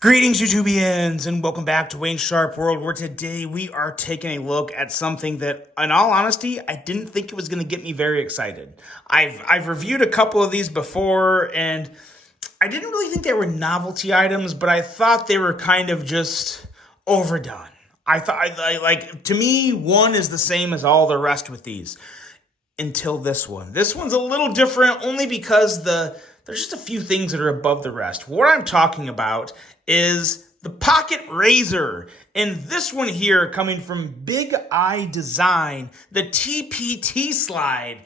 Greetings, YouTubians, and welcome back to Wayne Sharp World, where today we are taking a look at something that, in all honesty, I didn't think it was going to get me very excited. I've reviewed a couple of these before, and I didn't really think they were novelty items, but I thought they were kind of just overdone. I thought, like, to me, one is the same as all the rest with these until this one. This one's a little different only because there's just a few things that are above the rest. What I'm talking about is the Pocket Razor. And this one here coming from Big Eye Design, the TPT slide.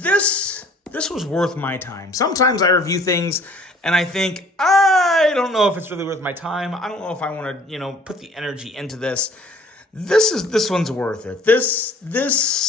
This was worth my time. Sometimes I review things and I think, I don't know if it's really worth my time. I don't know if I want to, put the energy into this. This one's worth it.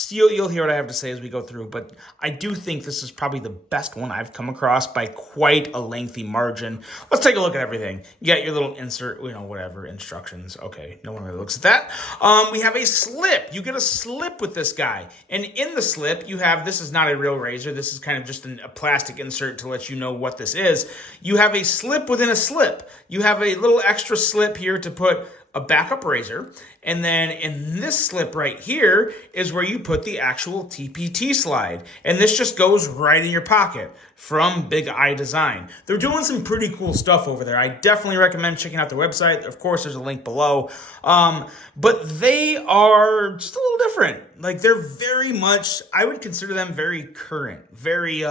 You'll hear what I have to say as we go through, but I do think this is probably the best one I've come across by quite a lengthy margin. Let's take a look at everything. You got your little insert, whatever, instructions. Okay, no one really looks at that. We have a slip. You get a slip with this guy. And in the slip, you have, this is not a real razor. This is kind of just a plastic insert to let you know what this is. You have a slip within a slip. You have a little extra slip here to put a backup razor, and then in this slip right here is where you put the actual TPT slide, and this just goes right in your pocket from Big Eye Design. They're doing some pretty cool stuff over there. I definitely recommend checking out their website. Of course, there's a link below, but they are just a little different. Like, they're very much, I would consider them very current, very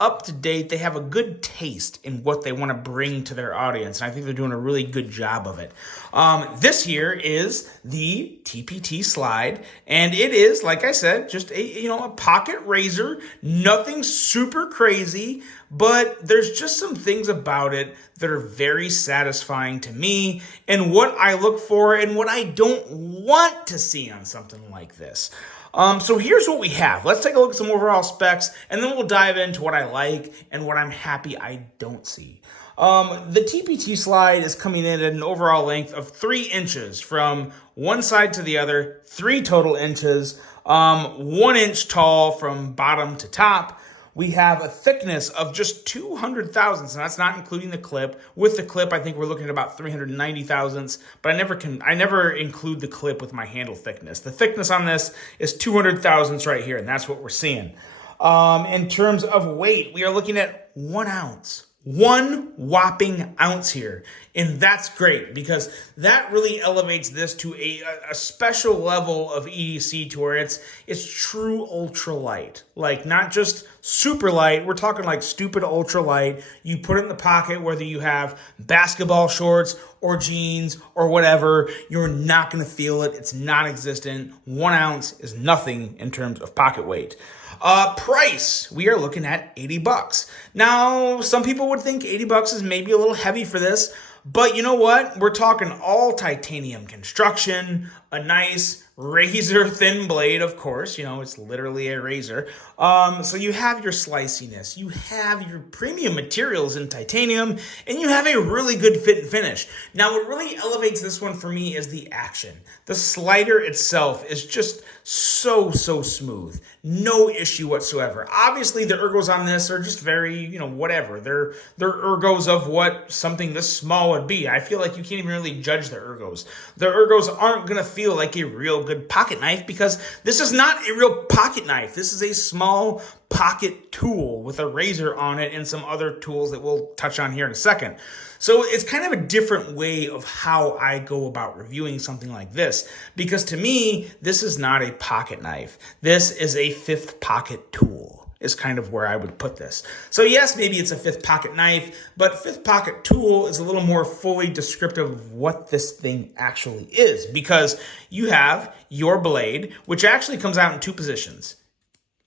up to date. They have a good taste in what they want to bring to their audience, and I think they're doing a really good job of it. This here is the TPT slide, and it is, like I said, just a pocket razor. Nothing super crazy, but there's just some things about it that are very satisfying to me, and what I look for and what I don't want to see on something like this. So here's what we have. Let's take a look at some overall specs, and then we'll dive into what I like and what I'm happy I don't see. The TPT slide is coming in at an overall length of 3 inches from one side to the other, 3 total inches, 1 inch tall from bottom to top. We have a thickness of just 200 thousandths, and that's not including the clip. With the clip, I think we're looking at about 390 thousandths, but I never include the clip with my handle thickness. The thickness on this is 200 thousandths right here, and that's what we're seeing. In terms of weight, we are looking at 1 ounce. 1 whopping ounce here. And that's great because that really elevates this to a special level of EDC to where it's true ultra light. Like, not just super light. We're talking like stupid ultra light. You put it in the pocket, whether you have basketball shorts or jeans or whatever, you're not going to feel it. It's non-existent. 1 ounce is nothing in terms of pocket weight. Price, we are looking at 80 bucks. Now, some people would think 80 bucks is maybe a little heavy for this, but you know what? We're talking all titanium construction, a nice razor thin blade, of course, it's literally a razor. So you have your sliciness, you have your premium materials in titanium, and you have a really good fit and finish. Now, what really elevates this one for me is the action. The slider itself is just so smooth. No issue whatsoever. Obviously, the ergos on this are just very, whatever. They're ergos of what something this small would be. I feel like you can't even really judge the ergos. The ergos aren't going to feel like a real good pocket knife because this is not a real pocket knife. This is a small pocket tool with a razor on it and some other tools that we'll touch on here in a second. So it's kind of a different way of how I go about reviewing something like this, because to me, this is not a pocket knife. This is a 5th pocket tool, is kind of where I would put this. So yes, maybe it's a 5th pocket knife, but 5th pocket tool is a little more fully descriptive of what this thing actually is, because you have your blade, which actually comes out in 2 positions.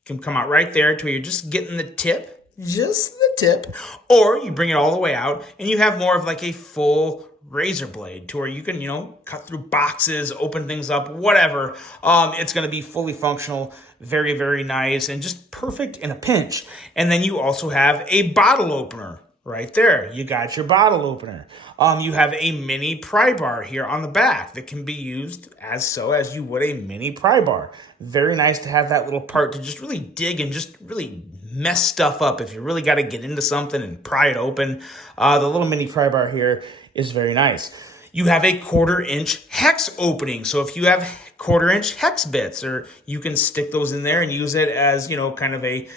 It can come out right there to where you're just getting the tip, just the tip, or you bring it all the way out and you have more of like a full razor blade to where you can, cut through boxes, open things up, whatever. It's going to be fully functional, very, very nice, and just perfect in a pinch. And then you also have a bottle opener right there. You got your bottle opener. You have a mini pry bar here on the back that can be used as you would a mini pry bar. Very nice to have that little part to just really dig and just really mess stuff up, if you really got to get into something and pry it open, the little mini pry bar here is very nice. You have a 1/4-inch hex opening. So if you have 1/4-inch hex bits, or you can stick those in there and use it as, kind of a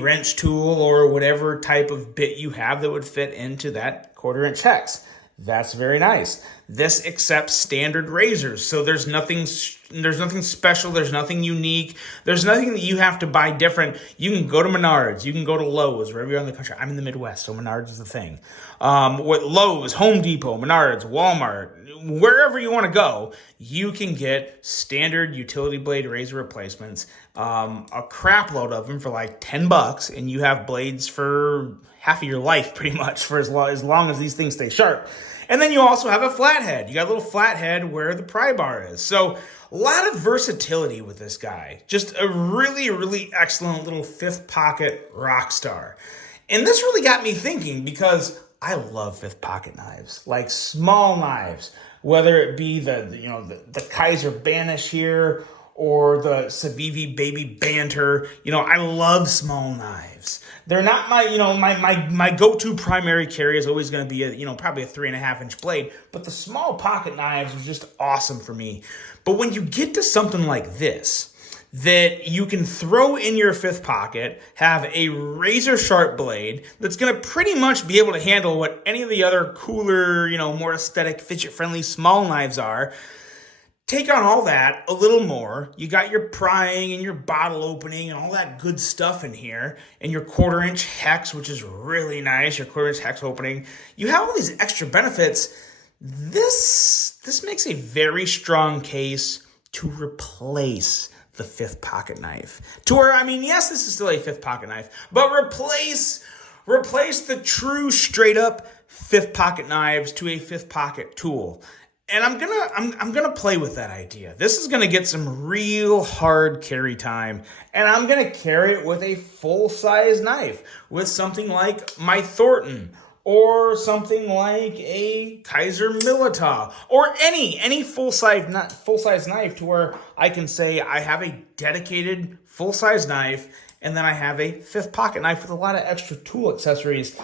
wrench tool or whatever type of bit you have that would fit into that 1/4-inch hex. That's very nice. This accepts standard razors, so there's nothing special, there's nothing unique, there's nothing that you have to buy different. You can go to Menards, you can go to Lowe's, wherever you're in the country. I'm in the Midwest, so Menards is the thing. With Lowe's, Home Depot, Menards, Walmart, wherever you want to go, you can get standard utility blade razor replacements, a crap load of them for like $10, and you have blades for half of your life, pretty much, for as long as these things stay sharp. And then you also have a flathead. You got a little flathead where the pry bar is. So a lot of versatility with this guy. Just a really, really excellent little fifth pocket rock star. And this really got me thinking, because I love fifth pocket knives, like small knives, whether it be the Kaiser Banish here or the Civivi Baby Banter. I love small knives. They're not my go-to primary carry is always going to be probably a 3.5-inch blade, but the small pocket knives are just awesome for me. But when you get to something like this, that you can throw in your fifth pocket, have a razor sharp blade that's going to pretty much be able to handle what any of the other cooler, more aesthetic, fidget-friendly small knives are. Take on all that, a little more. You got your prying and your bottle opening and all that good stuff in here, and your 1/4-inch hex, which is really nice, your 1/4-inch hex opening. You have all these extra benefits. This makes a very strong case to replace the fifth pocket knife. To where, yes, this is still a fifth pocket knife, but replace the true straight up fifth pocket knives to a fifth pocket tool. And I'm gonna play with that idea. This is gonna get some real hard carry time, and I'm gonna carry it with a full-size knife, with something like my Thornton, or something like a Kaiser Milita, or any full-size knife, to where I can say I have a dedicated full-size knife, and then I have a fifth pocket knife with a lot of extra tool accessories.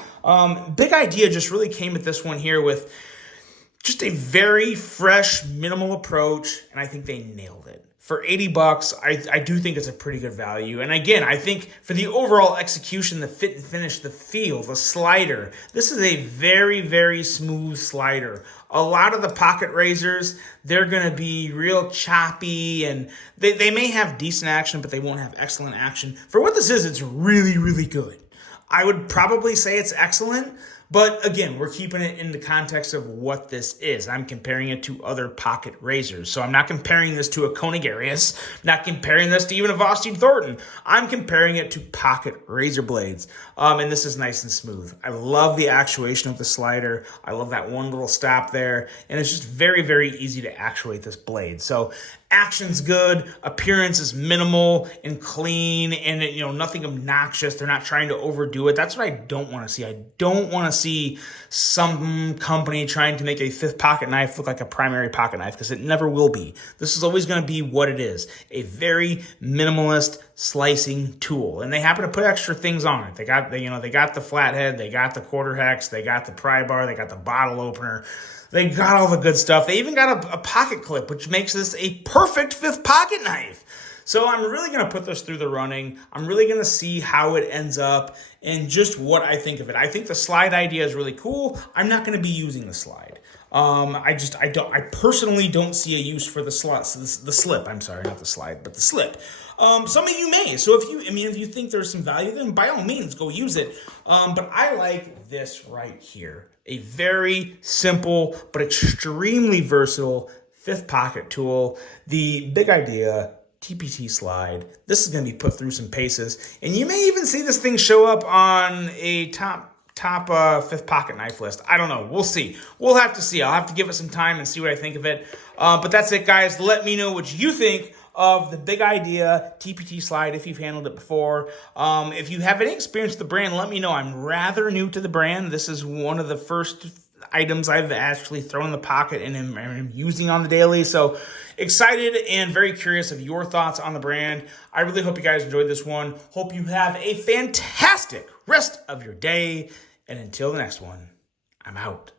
Big idea just really came at this one here with just a very fresh, minimal approach, and I think they nailed it. For $80, I do think it's a pretty good value. And again, I think for the overall execution, the fit and finish, the feel, the slider, this is a very, very smooth slider. A lot of the pocket razors, they're going to be real choppy, and they may have decent action, but they won't have excellent action. For what this is, it's really, really good. I would probably say it's excellent. But again, we're keeping it in the context of what this is. I'm comparing it to other pocket razors. So I'm not comparing this to a Koenig Arius, not comparing this to even a Vosteed Thornton. I'm comparing it to pocket razor blades. And this is nice and smooth. I love the actuation of the slider. I love that one little stop there. And it's just very, very easy to actuate this blade. So action's good, appearance is minimal and clean, and nothing obnoxious. They're not trying to overdo it. That's what I don't want to see. I don't want to see some company trying to make a fifth pocket knife look like a primary pocket knife, because it never will be. This is always going to be what it is, a very minimalist slicing tool. And they happen to put extra things on it. They got the flathead, they got the 1/4 hex, they got the pry bar, they got the bottle opener. They got all the good stuff. They even got a pocket clip, which makes this a perfect fifth pocket knife. So I'm really going to put this through the running. I'm really going to see how it ends up and just what I think of it. I think the slide idea is really cool. I'm not going to be using the slide. I personally don't see a use for the slip. I'm sorry, not the slide, but the slip. Some of you may. So if you think there's some value, then by all means go use it. But I like this right here. A very simple but extremely versatile fifth pocket tool. The big idea, TPT slide. This is going to be put through some paces, and you may even see this thing show up on a top fifth pocket knife list. I don't know. We'll see. We'll have to see. I'll have to give it some time and see what I think of it. But that's it, guys. Let me know what you think of the big idea TPT slide if you've handled it before. If you have any experience with the brand, let me know. I'm rather new to the brand. This is one of the first, items I've actually thrown in the pocket and am using on the daily. So excited and very curious of your thoughts on the brand. I really hope you guys enjoyed this one. Hope you have a fantastic rest of your day. And until the next one, I'm out.